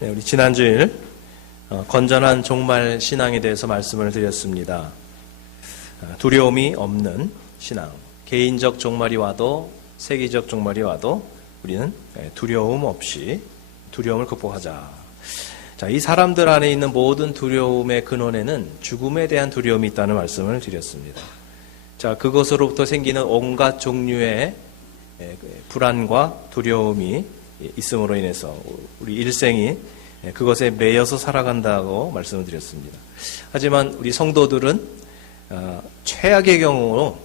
네, 우리 지난주일 건전한 종말 신앙에 대해서 말씀을 드렸습니다. 두려움이 없는 신앙, 개인적 종말이 와도 세계적 종말이 와도 우리는 두려움 없이 두려움을 극복하자. 자, 이 사람들 안에 있는 모든 두려움의 근원에는 죽음에 대한 두려움이 있다는 말씀을 드렸습니다. 자, 그것으로부터 생기는 온갖 종류의 불안과 두려움이 있음으로 인해서 우리 일생이 그것에 매여서 살아간다고 말씀을 드렸습니다. 하지만 우리 성도들은 최악의 경우로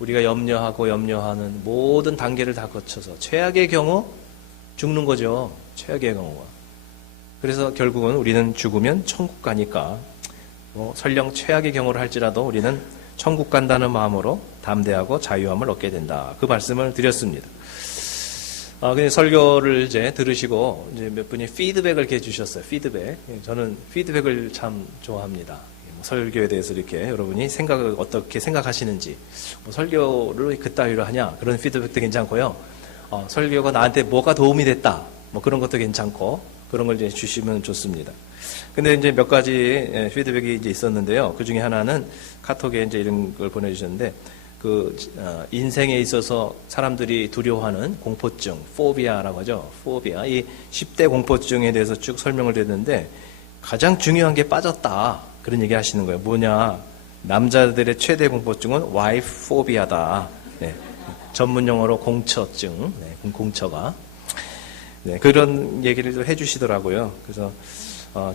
우리가 염려하는 모든 단계를 다 거쳐서 최악의 경우 죽는 거죠. 최악의 경우가. 그래서 결국은 우리는 죽으면 천국 가니까 설령 최악의 경우를 할지라도 우리는 천국 간다는 마음으로 담대하고 자유함을 얻게 된다. 그 말씀을 드렸습니다. 근데 설교를 이제 들으시고 이제 몇 분이 피드백을 이렇게 주셨어요. 피드백. 저는 피드백을 참 좋아합니다. 설교에 대해서 이렇게 여러분이 생각을 어떻게 생각하시는지, 설교를 그따위로 하냐 그런 피드백도 괜찮고요. 설교가 나한테 뭐가 도움이 됐다, 그런 것도 괜찮고 그런 걸 이제 주시면 좋습니다. 근데 이제 몇 가지 피드백이 이제 있었는데요. 그 중에 하나는 카톡에 이제 이런 걸 보내주셨는데. 인생에 있어서 사람들이 두려워하는 공포증, 포비아라고 하죠. 포비아. 이 10대 공포증에 대해서 쭉 설명을 드렸는데 가장 중요한 게 빠졌다. 그런 얘기 하시는 거예요. 뭐냐. 남자들의 최대 공포증은 와이프 포비아다. 네. 전문 용어로 공처증. 네. 공처가. 네. 그런 얘기를 좀 해주시더라고요. 그래서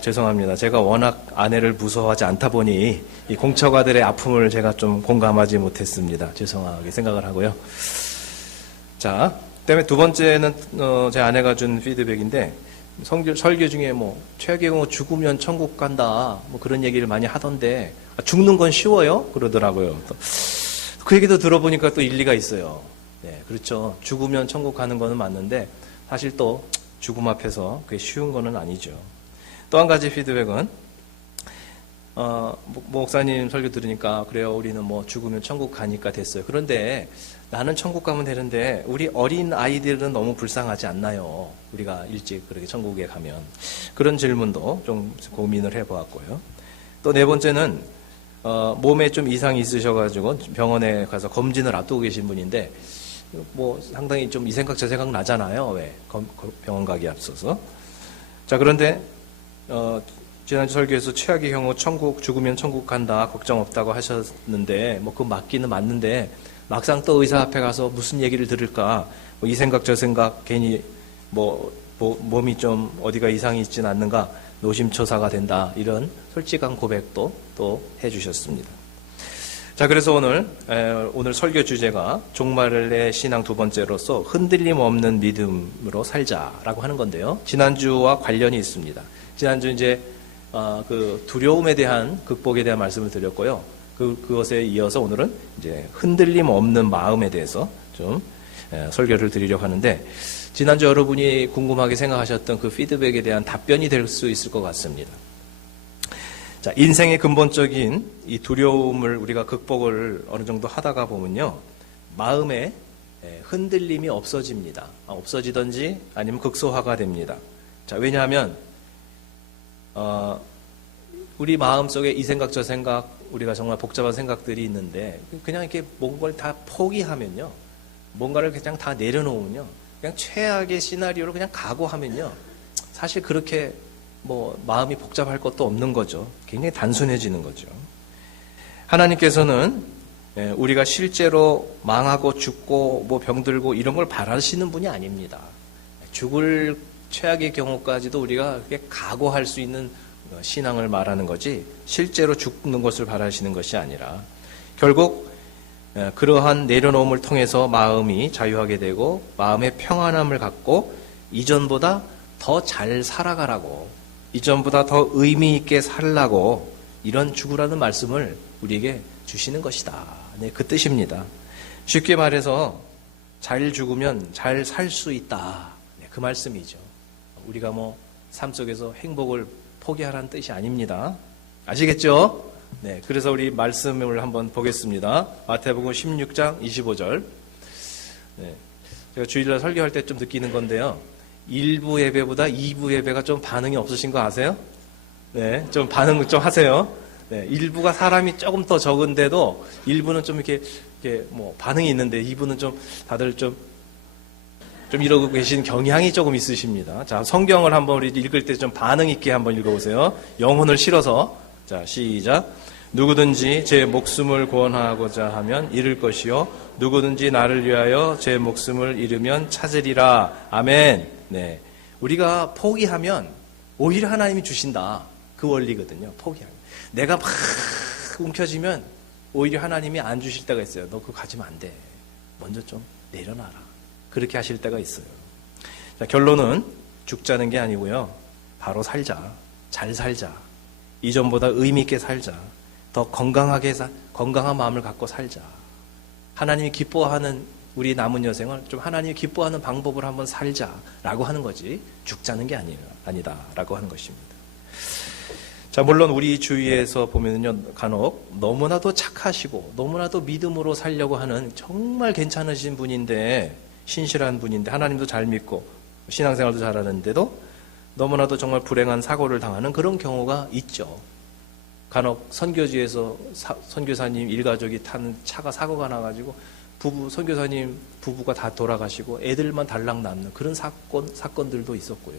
죄송합니다. 제가 워낙 아내를 무서워하지 않다 보니 이 공처가들의 아픔을 제가 좀 공감하지 못했습니다. 죄송하게 생각을 하고요. 자, 그다음에 두 번째는 제 아내가 준 피드백인데 설교 중에 최악의 경우 죽으면 천국 간다 그런 얘기를 많이 하던데 죽는 건 쉬워요? 그러더라고요. 그 얘기도 들어보니까 또 일리가 있어요. 네, 그렇죠. 죽으면 천국 가는 거는 맞는데 사실 또 죽음 앞에서 그게 쉬운 거는 아니죠. 또 한 가지 피드백은 목사님 설교 들으니까 그래요. 우리는 죽으면 천국 가니까 됐어요. 그런데 나는 천국 가면 되는데 우리 어린 아이들은 너무 불쌍하지 않나요? 우리가 일찍 그렇게 천국에 가면. 그런 질문도 좀 고민을 해보았고요. 또 네 번째는 몸에 좀 이상이 있으셔가지고 병원에 가서 검진을 앞두고 계신 분인데 상당히 좀 이 생각 저 생각 나잖아요. 왜? 병원 가기 앞서서. 자, 그런데 지난주 설교에서 최악의 경우 죽으면 천국 간다, 걱정 없다고 하셨는데, 그거 맞기는 맞는데, 막상 또 의사 앞에 가서 무슨 얘기를 들을까, 이 생각 저 생각, 괜히, 몸이 좀 어디가 이상이 있지는 않는가, 노심초사가 된다, 이런 솔직한 고백도 또 해주셨습니다. 자, 그래서 오늘 설교 주제가 종말의 신앙 두 번째로서 흔들림 없는 믿음으로 살자라고 하는 건데요. 지난주와 관련이 있습니다. 지난주 이제 그 두려움에 대한 극복에 대한 말씀을 드렸고요. 그것에 이어서 오늘은 이제 흔들림 없는 마음에 대해서 좀 설교를 드리려고 하는데 지난주 여러분이 궁금하게 생각하셨던 그 피드백에 대한 답변이 될 수 있을 것 같습니다. 자, 인생의 근본적인 이 두려움을 우리가 극복을 어느 정도 하다가 보면요. 마음에 흔들림이 없어집니다. 없어지든지 아니면 극소화가 됩니다. 자, 왜냐하면 우리 마음속에 이 생각 저 생각 우리가 정말 복잡한 생각들이 있는데 그냥 이렇게 뭔가를 다 포기하면요. 뭔가를 그냥 다 내려놓으면요. 그냥 최악의 시나리오를 그냥 각오하면요. 사실 그렇게 마음이 복잡할 것도 없는 거죠. 굉장히 단순해지는 거죠. 하나님께서는 우리가 실제로 망하고 죽고 병들고 이런 걸 바라시는 분이 아닙니다. 죽을 최악의 경우까지도 우리가 그렇게 각오할 수 있는 신앙을 말하는 거지 실제로 죽는 것을 바라시는 것이 아니라 결국 그러한 내려놓음을 통해서 마음이 자유하게 되고 마음의 평안함을 갖고 이전보다 더 잘 살아가라고 이전보다 더 의미 있게 살라고 이런 죽으라는 말씀을 우리에게 주시는 것이다. 네, 그 뜻입니다. 쉽게 말해서 잘 죽으면 잘 살 수 있다. 네, 그 말씀이죠. 우리가 삶 속에서 행복을 포기하라는 뜻이 아닙니다. 아시겠죠? 네, 그래서 우리 말씀을 한번 보겠습니다. 마태복음 16장 25절. 네, 제가 주일날 설교할 때 좀 느끼는 건데요. 1부 예배보다 2부 예배가 좀 반응이 없으신 거 아세요? 네, 좀 반응 좀 하세요. 네, 1부가 사람이 조금 더 적은데도 1부는 좀 이렇게 뭐 반응이 있는데 2부는 좀 다들 좀 이러고 계신 경향이 조금 있으십니다. 자, 성경을 한번 우리 읽을 때 좀 반응 있게 한번 읽어보세요. 영혼을 실어서. 자, 시작. 누구든지 제 목숨을 구원하고자 하면 잃을 것이요. 누구든지 나를 위하여 제 목숨을 잃으면 찾으리라. 아멘. 네. 우리가 포기하면 오히려 하나님이 주신다. 그 원리거든요. 포기하면. 내가 막 움켜쥐면 오히려 하나님이 안 주실 때가 있어요. 너 그거 가지면 안 돼. 먼저 좀 내려놔라. 그렇게 하실 때가 있어요. 자, 결론은 죽자는 게 아니고요. 바로 살자. 잘 살자. 이전보다 의미 있게 살자. 더 건강하게 건강한 마음을 갖고 살자. 하나님이 기뻐하는 우리 남은 여생을 좀 하나님이 기뻐하는 방법을 한번 살자라고 하는 거지 죽자는 게 아니다라고 하는 것입니다. 자, 물론 우리 주위에서 보면요, 간혹 너무나도 착하시고 너무나도 믿음으로 살려고 하는 정말 괜찮으신 분인데, 신실한 분인데, 하나님도 잘 믿고 신앙생활도 잘하는데도 너무나도 정말 불행한 사고를 당하는 그런 경우가 있죠. 간혹 선교지에서 선교사님 일가족이 타는 차가 사고가 나가지고 선교사님 부부가 다 돌아가시고 애들만 달랑 남는 그런 사건들도 있었고요.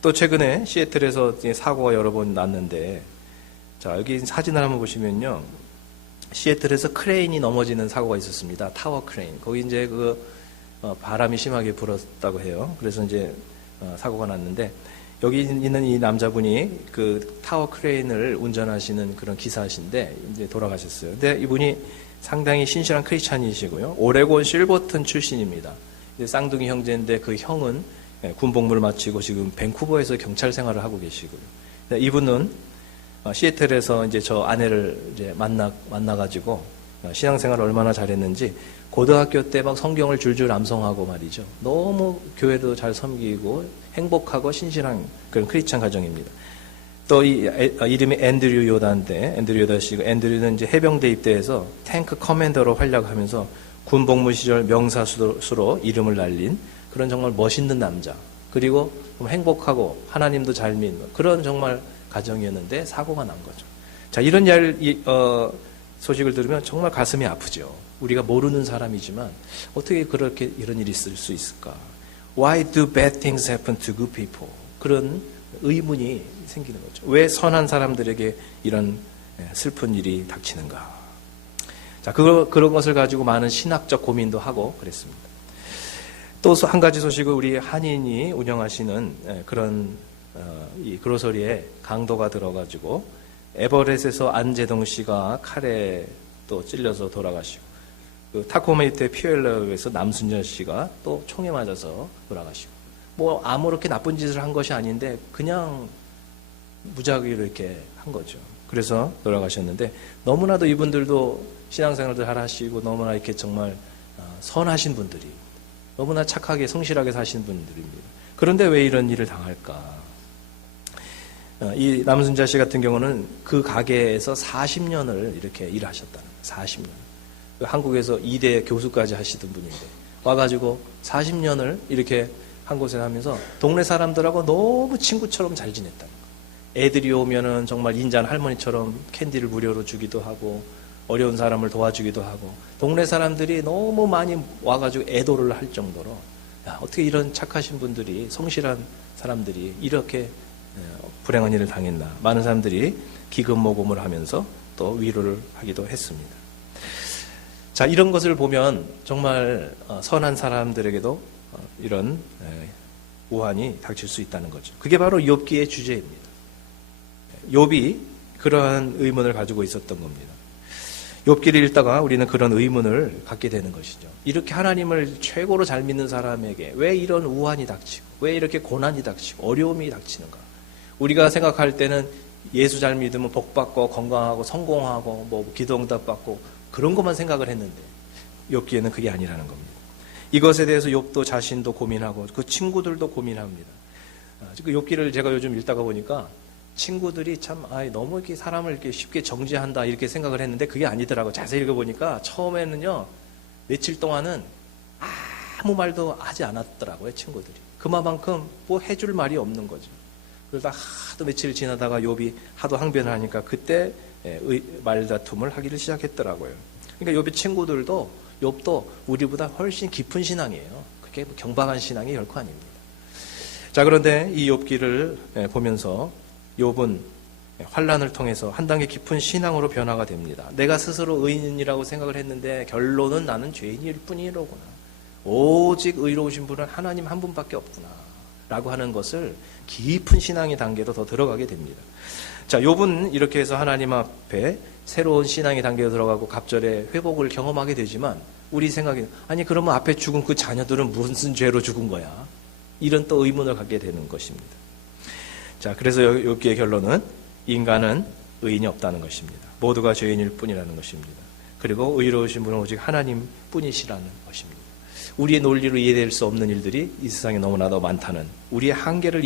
또 최근에 시애틀에서 사고가 여러 번 났는데, 자, 여기 사진을 한번 보시면요, 시애틀에서 크레인이 넘어지는 사고가 있었습니다. 타워 크레인. 거기 이제 바람이 심하게 불었다고 해요. 그래서 이제 사고가 났는데, 여기 있는 이 남자분이 그 타워 크레인을 운전하시는 그런 기사신데 이제 돌아가셨어요. 근데 이분이 상당히 신실한 크리스찬이시고요. 오레곤 실버턴 출신입니다. 쌍둥이 형제인데 그 형은 군복무를 마치고 지금 밴쿠버에서 경찰 생활을 하고 계시고요. 이분은 시애틀에서 이제 저 아내를 이제 만나가지고 신앙생활을 얼마나 잘했는지 고등학교 때 막 성경을 줄줄 암송하고 말이죠. 너무 교회도 잘 섬기고 행복하고 신실한 그런 크리스찬 가정입니다. 또 이름이 앤드류 요다인데, 앤드류 요다 씨고, 앤드류는 이제 해병대 입대해서 탱크 커맨더로 활약하면서 군 복무 시절 명사수로 이름을 날린 그런 정말 멋있는 남자. 그리고 행복하고 하나님도 잘 믿는 그런 정말 가정이었는데 사고가 난 거죠. 자, 이런 소식을 들으면 정말 가슴이 아프죠. 우리가 모르는 사람이지만 어떻게 그렇게 이런 일이 있을 수 있을까? Why do bad things happen to good people? 그런 의문이 생기는 거죠. 왜 선한 사람들에게 이런 슬픈 일이 닥치는가? 자, 그런 것을 가지고 많은 신학적 고민도 하고 그랬습니다. 또 한 가지 소식은 우리 한인이 운영하시는 그런 이 그로서리에 강도가 들어가지고 에버렛에서 안재동 씨가 칼에 또 찔려서 돌아가시고, 그 타코메이트 피엘러에서 남순자 씨가 또 총에 맞아서 돌아가시고, 뭐 아무렇게 나쁜 짓을 한 것이 아닌데 그냥 무작위로 이렇게 한 거죠. 그래서 돌아가셨는데, 너무나도 이분들도 신앙생활도 잘 하시고 너무나 이렇게 정말 선하신 분들이, 너무나 착하게 성실하게 사신 분들입니다. 그런데 왜 이런 일을 당할까? 이 남순자 씨 같은 경우는 그 가게에서 40년을 이렇게 일하셨다는 거예요. 40년. 한국에서 2대 교수까지 하시던 분인데 와가지고 40년을 이렇게 한 곳에 하면서 동네 사람들하고 너무 친구처럼 잘 지냈다는 거예요. 애들이 오면은 정말 인자한 할머니처럼 캔디를 무료로 주기도 하고 어려운 사람을 도와주기도 하고, 동네 사람들이 너무 많이 와가지고 애도를 할 정도로, 야, 어떻게 이런 착하신 분들이, 성실한 사람들이 이렇게 불행한 일을 당했나. 많은 사람들이 기금 모금을 하면서 또 위로를 하기도 했습니다. 자, 이런 것을 보면 정말 선한 사람들에게도 이런 우환이 닥칠 수 있다는 거죠. 그게 바로 욥기의 주제입니다. 욥이 그러한 의문을 가지고 있었던 겁니다. 욥기를 읽다가 우리는 그런 의문을 갖게 되는 것이죠. 이렇게 하나님을 최고로 잘 믿는 사람에게 왜 이런 우환이 닥치고, 왜 이렇게 고난이 닥치고 어려움이 닥치는가? 우리가 생각할 때는 예수 잘 믿으면 복받고 건강하고 성공하고 뭐 기도응답 받고 그런 것만 생각을 했는데, 욥기에는 그게 아니라는 겁니다. 이것에 대해서 욥도 자신도 고민하고 그 친구들도 고민합니다. 그 욥기를 제가 요즘 읽다가 보니까 친구들이 참 너무 이렇게 사람을 이렇게 쉽게 정죄한다 이렇게 생각을 했는데 그게 아니더라고. 자세히 읽어보니까 처음에는요, 며칠 동안은 아무 말도 하지 않았더라고요, 친구들이. 그만큼 뭐 해줄 말이 없는 거죠. 그러다 하도 며칠 지나다가 욥이 하도 항변을 하니까 그때 말다툼을 하기를 시작했더라고요. 그러니까 욥의 친구들도 욥도 우리보다 훨씬 깊은 신앙이에요. 그게 뭐 경박한 신앙이 결코 아닙니다. 자, 그런데 이 욥기를 보면서 욥은 환난을 통해서 한 단계 깊은 신앙으로 변화가 됩니다. 내가 스스로 의인이라고 생각을 했는데 결론은 나는 죄인일 뿐이로구나. 오직 의로우신 분은 하나님 한 분밖에 없구나 라고 하는 것을 깊은 신앙의 단계로 더 들어가게 됩니다. 자, 욥은 이렇게 해서 하나님 앞에 새로운 신앙의 단계로 들어가고 갑절의 회복을 경험하게 되지만 우리 생각에 아니 그러면 앞에 죽은 그 자녀들은 무슨 죄로 죽은 거야? 이런 또 의문을 갖게 되는 것입니다. 자, 그래서 욥기의 결론은 인간은 의인이 없다는 것입니다. 모두가 죄인일 뿐이라는 것입니다. 그리고 의로우신 분은 오직 하나님 뿐이시라는 것입니다. 우리의 논리로 이해될 수 없는 일들이 이 세상에 너무나도 많다는 우리의 한계를